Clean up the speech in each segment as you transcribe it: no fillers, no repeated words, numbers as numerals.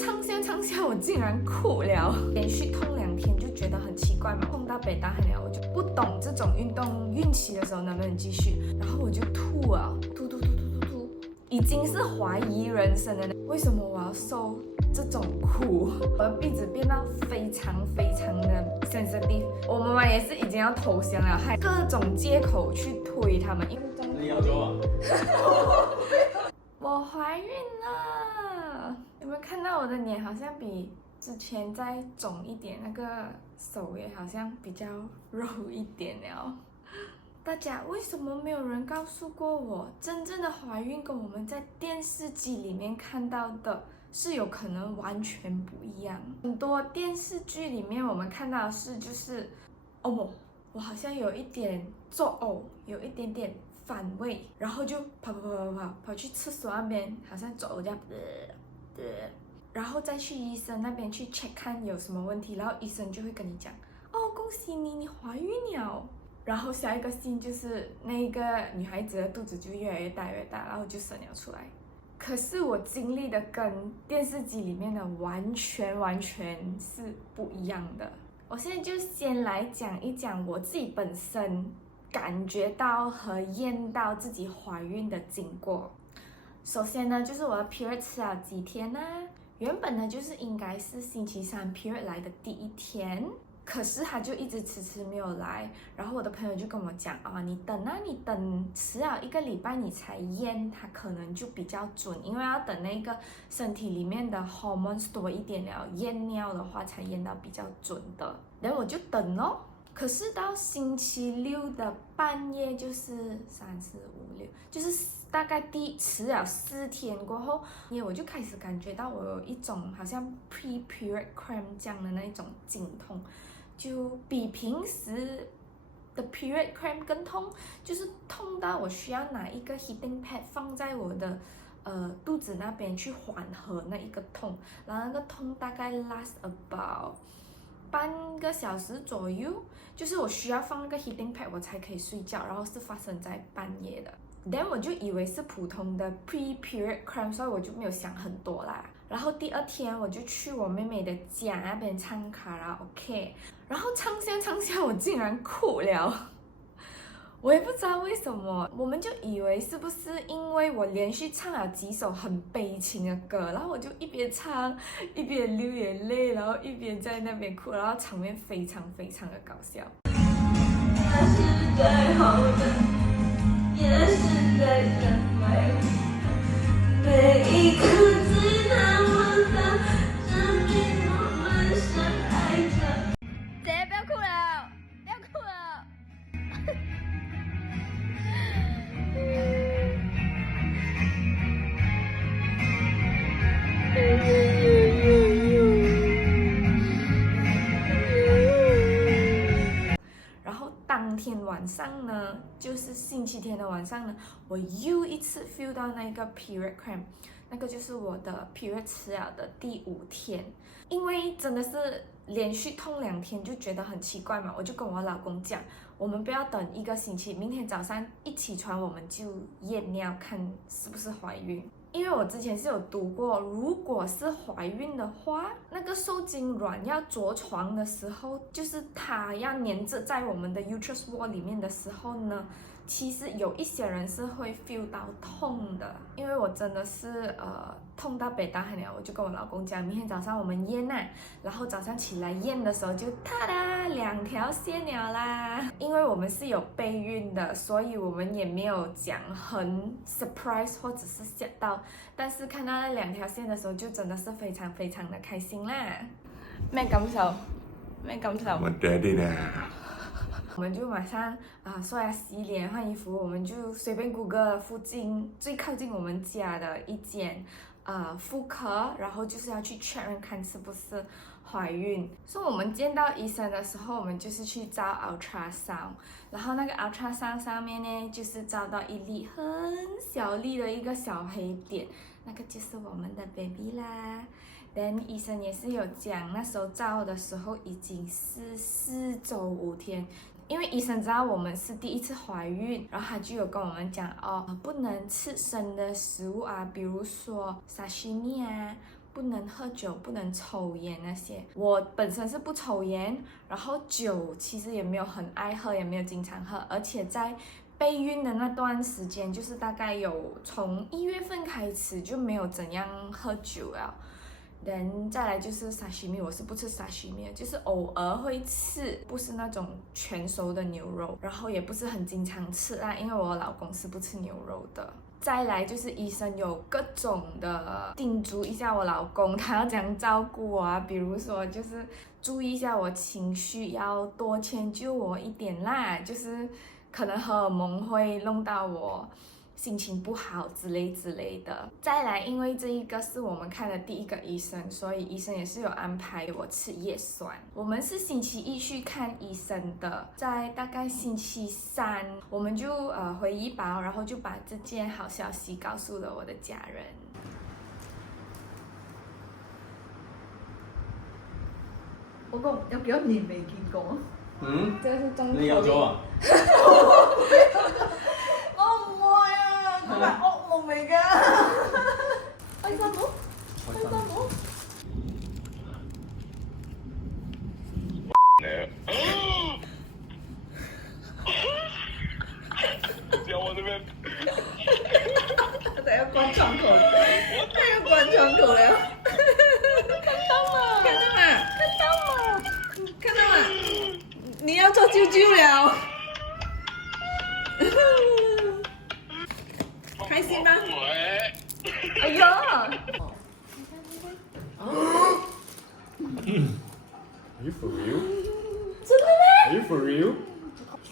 唱下，我竟然哭了，连续痛2天就觉得很奇怪嘛，痛到北大很了，我就不懂这种运动孕期的时候能不能继续，然后我就吐了，吐，已经是怀疑人生了，为什么我要受这种苦？我的鼻子变到非常的 sensitive， 我妈妈也是已经要投降了，还各种借口去推他们，因为你要走啊？我怀孕了，有没有看到我的脸好像比之前再肿一点，那个手也好像比较肉一点了。大家为什么没有人告诉过我，真正的怀孕跟我们在电视机里面看到的是有可能完全不一样？很多电视剧里面我们看到的是就是哦，我好像有一点作呕，有一点点反胃，然后就跑去厕所那边，好像作呕这样，然后再去医生那边去 check 看有什么问题，然后医生就会跟你讲，哦，恭喜你，你怀孕了。然后下一个scene就是那个女孩子的肚子就越来越大，然后就生了出来。可是我经历的跟电视机里面的完全是不一样的。我现在就先来讲一讲我自己本身感觉到和验到自己怀孕的经过。首先呢，就是我的 period 迟了几天呢？原本呢就是应该是星期3 period 来的第1天。可是他就一直迟没有来，然后我的朋友就跟我讲啊，你等迟了1个礼拜你才验，它可能就比较准，因为要等那个身体里面的 hormones 多一点了，验尿的话才验到比较准的。然后我就等咯，可是到星期6的半夜，就是3、4、5、6，就是大概迟了4天过后，我就开始感觉到我有一种好像 pre-period cramp 这样的那一种经痛。就比平时的 period cramp 更痛，就是痛到我需要拿一个 heating pad 放在我的肚子那边去缓和那一个痛，然后那个痛大概 last about 半个小时左右，就是我需要放那个 heating pad 我才可以睡觉，然后是发生在半夜的。then 我就以为是普通的 pre-period cramp， 所以我就没有想很多啦。然后第2天我就去我妹妹的家那边唱卡拉 OK， 然后唱下，我竟然哭了。我也不知道为什么，我们就以为是不是因为我连续唱了几首很悲情的歌，然后我就一边唱一边流眼泪，然后一边在那边哭，然后场面非常的搞笑。那是最好的，也是最珍贵的，每一刻最难忘的，证明我们深爱着。姐，不要哭了，不要哭了。然后当天晚上呢，就是星期天的晚上呢，我又一次 feel 到那个 period cramp， 那个就是我的 period 迟了的第5天，因为真的是连续痛2天就觉得很奇怪嘛，我就跟我老公讲，我们不要等1个星期，明天早上一起床我们就验尿看是不是怀孕。因为我之前是有读过，如果是怀孕的话，那个受精卵要着床的时候，就是它要粘着在我们的 uterus wall 里面的时候呢，其实有一些人是会 feel 到痛的。因为我真的是痛到北大很了，我就跟我老公讲，明天早上我们验啊，然后早上起来验的时候就哒哒2条线了啦。因为我们是有备孕的，所以我们也没有讲很 surprise 或者是吓到，但是看到那2条线的时候，就真的是非常的开心啦。咩感受？我爹地呢？我们就马上刷牙洗脸换衣服，我们就随便 Google 附近最靠近我们家的一间妇科，然后就是要去确认看是不是怀孕。所以我们见到医生的时候，我们就是去照 ultrasound， 然后那个 ultrasound 上面呢，就是照到一粒很小粒的一个小黑点，那个就是我们的 baby 啦。then 医生也是有讲，那时候照的时候已经是4周5天。因为医生知道我们是第1次怀孕，然后他就有跟我们讲不能吃生的食物啊，比如说沙西米啊、不能喝酒，不能抽烟那些。我本身是不抽烟，然后酒其实也没有很爱喝，也没有经常喝，而且在备孕的那段时间，就是大概有从1月份开始就没有怎样喝酒了。再来就是沙西米，我是不吃沙西米的，就是偶尔会吃，不是那种全熟的牛肉，然后也不是很经常吃啦，因为我老公是不吃牛肉的。再来就是医生有各种的叮嘱一下我老公，他要怎样照顾我啊，比如说就是注意一下我情绪，要多迁就我一点啦，就是可能荷尔蒙会弄到我心情不好之类的。再来，因为这一个是我们看的第一个医生，所以医生也是有安排我吃叶酸。我们是星期1去看医生的，在大概星期3，我们就回医保，然后就把这件好消息告诉了我的家人。我講有幾多年未見過？這個是中你有咗啊？我唔會啊，佢係噩夢嚟㗎。開心冇？開心冇？在我這邊。他要關窗口了，他要關窗口了。看到嗎？看到嗎？你要做舅舅了。開心嗎？哎呀！ Are you for real? 真的咩？ Are you for real?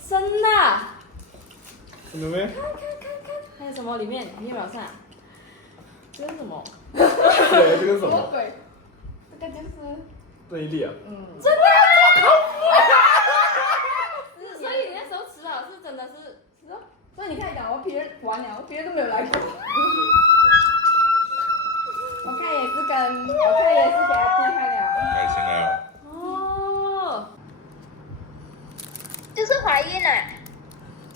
真的？真的咩？看，还有什么里面？你有没有看？这个是什么？对，这个是什什么么？鬼？这个就是这一粒啊？真的啊！好恐怖啊！所以你那时候吃好是真的是吃哦。所以你看，讲我别人完了，别人都没有来过。我看也是给他弟看了。開心啊！哦。就是怀孕了。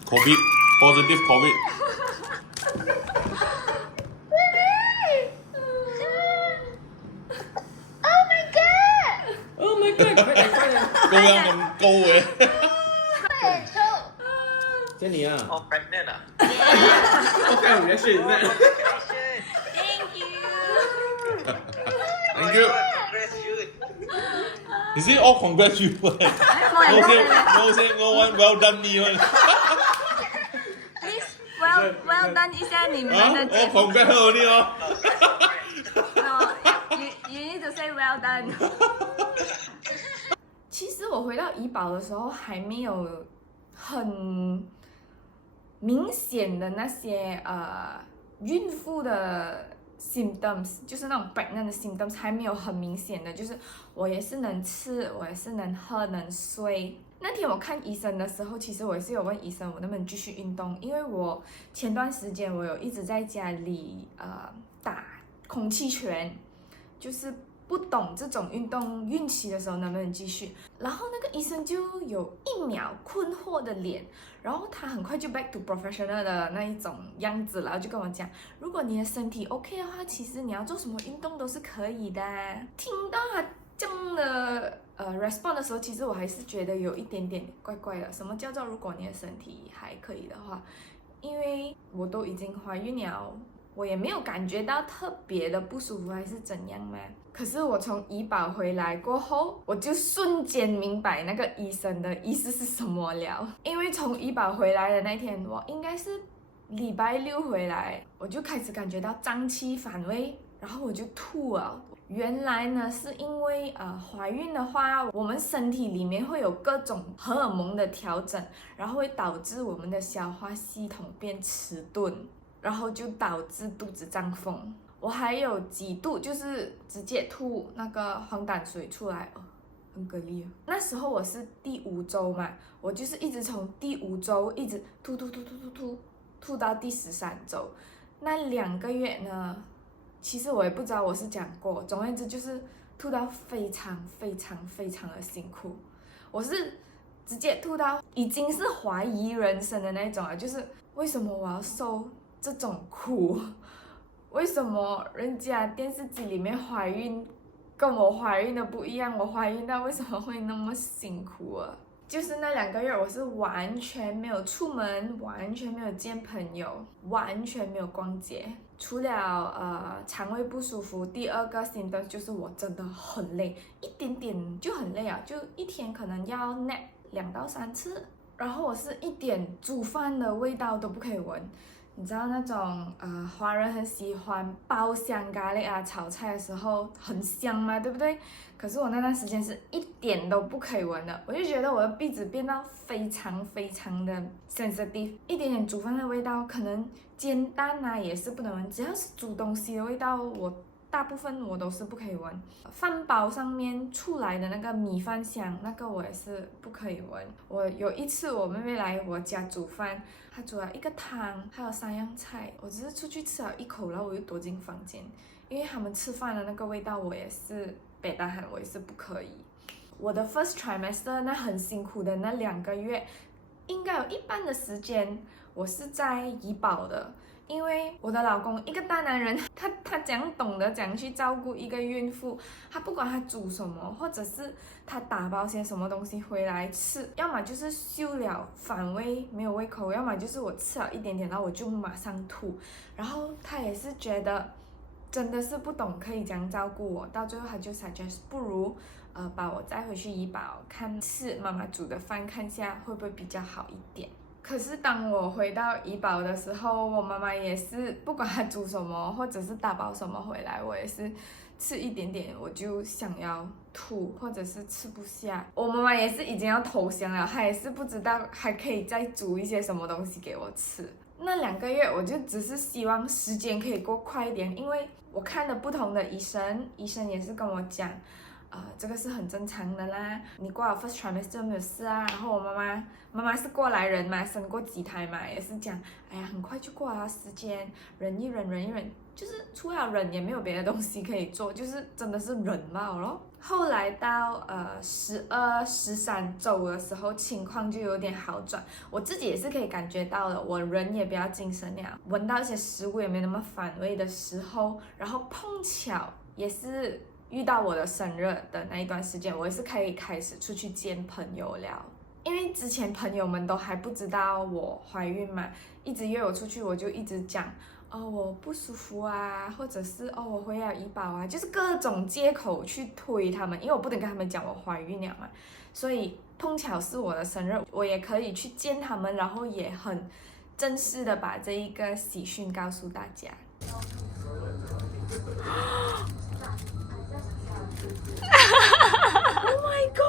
COVID positive COVID。Oh my god！ Oh my god！快点！高音咁高嘅。快点抽！即係你啊？哦，pregnant 啊？我看你在炫耀。 Thank you。 Thank you. Is it all congratulations? No say no one well done me one. Please well done 一下你们的节目。 congrats only 哦。 No, you need to say well done 。其实我回到怡保的时候，还没有很明显的那些孕妇的 symptoms， 就是那种 pregnant 的 symptoms 还没有很明显的，就是我也是能吃，我也是能喝，能睡。那天我看医生的时候，其实我也是有问医生我能不能继续运动，因为我前段时间我有一直在家里打空气拳，就是不懂这种运动孕期的时候能不能继续。然后那个医生就有1秒困惑的脸，然后他很快就 back to professional 的那一种样子了，然后就跟我讲，如果你的身体 OK 的话，其实你要做什么运动都是可以的。听到他这样的respond 的时候，其实我还是觉得有一点点怪怪的。什么叫做如果你的身体还可以的话？因为我都已经怀孕了，我也没有感觉到特别的不舒服还是怎样嘛。可是我从怡保回来过后，我就瞬间明白那个医生的意思是什么了。因为从怡保回来的那天，我应该是礼拜6回来，我就开始感觉到胀气反胃，然后我就吐了。原来呢，是因为怀孕的话，我们身体里面会有各种荷尔蒙的调整，然后会导致我们的消化系统变迟钝，然后就导致肚子胀风。我还有几度就是直接吐那个黄疸水出来，很给力。那时候我是第5周嘛，我就是一直从第5周一直吐到第13周。那2个月呢，其实我也不知道我是讲过，总而言之就是吐到非常的辛苦。我是直接吐到已经是怀疑人生的那种啊，就是为什么我要受这种苦？为什么人家电视机里面怀孕跟我怀孕的不一样？我怀孕到为什么会那么辛苦啊？就是那2个月，我是完全没有出门，完全没有见朋友，完全没有逛街。除了肠胃不舒服，第2个symptom就是我真的很累，一点点就很累啊，就一天可能要 nap 2到3次。然后我是一点煮饭的味道都不可以闻。你知道那种华人很喜欢爆香咖喱啊，炒菜的时候很香嘛，对不对？可是我那段时间是一点都不可以闻的，我就觉得我的鼻子变到非常非常的 sensitive， 一点点煮饭的味道，可能煎蛋啊也是不能闻，只要是煮东西的味道，大部分我都是不可以闻。饭包上面出来的那个米饭香，那个我也是不可以闻。我有一次我妹妹来我家煮饭，她煮了1个汤，还有3样菜，我只是出去吃了1口，然后我又躲进房间，因为他们吃饭的那个味道，我也是北大喊，我也是不可以。我的 first trimester 那很辛苦的那2个月，应该有一半的时间我是在怡保的。因为我的老公一个大男人，他讲懂得讲去照顾一个孕妇，他不管他煮什么，或者是他打包些什么东西回来吃，要么就是嗅了反胃没有胃口，要么就是我吃了一点点，然后我就马上吐。然后他也是觉得真的是不懂可以这样照顾我，到最后他就 suggest 不如把我带回去怡保看吃妈妈煮的饭，看下会不会比较好一点。可是当我回到怡保的时候，我妈妈也是不管她煮什么或者是打包什么回来，我也是吃一点点我就想要吐，或者是吃不下。我妈妈也是已经要投降了，她也是不知道还可以再煮一些什么东西给我吃。那2个月我就只是希望时间可以过快一点，因为我看了不同的医生，医生也是跟我讲这个是很正常的啦，你过了 first trimester 没有事啊。然后我妈妈是过来人嘛，生过几胎嘛，也是讲，哎呀，很快就过了时间，忍一忍，就是除了忍也没有别的东西可以做，就是真的是忍爆咯。后来到12、13周的时候，情况就有点好转，我自己也是可以感觉到了，我人也比较精神了，闻到一些食物也没那么反胃的时候，然后碰巧也是遇到我的生日的那一段时间，我也是可以开始出去见朋友了。因为之前朋友们都还不知道我怀孕嘛，一直约我出去，我就一直讲我不舒服啊，或者是我回了怡保啊，就是各种借口去推他们，因为我不能跟他们讲我怀孕了嘛，所以碰巧是我的生日，我也可以去见他们，然后也很正式的把这一个喜讯告诉大家。Oh my god！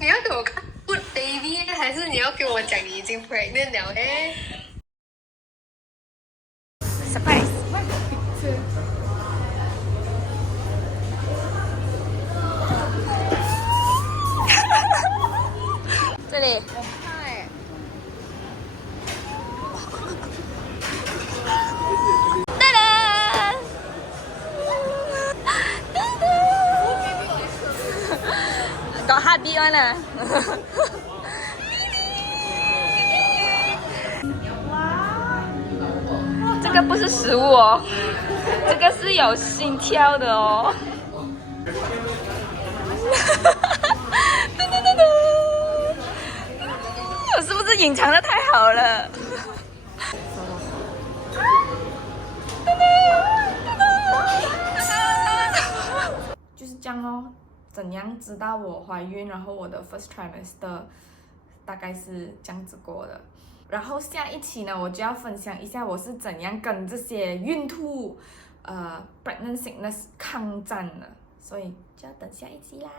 你要给我看 Good Baby 还是你要给我讲你已经 pregnant 了呢 Surprise！ 这里。哒哒搞 heartbeat one 啊！这个不是食物哦，这个是有心跳的哦。我是不是隐藏的太好了？就是这样哦。怎样知道我怀孕？然后我的 first trimester 大概是这样子过的。然后下一期呢，我就要分享一下我是怎样跟这些孕吐pregnant sickness 抗战的，所以就要等下一期啦。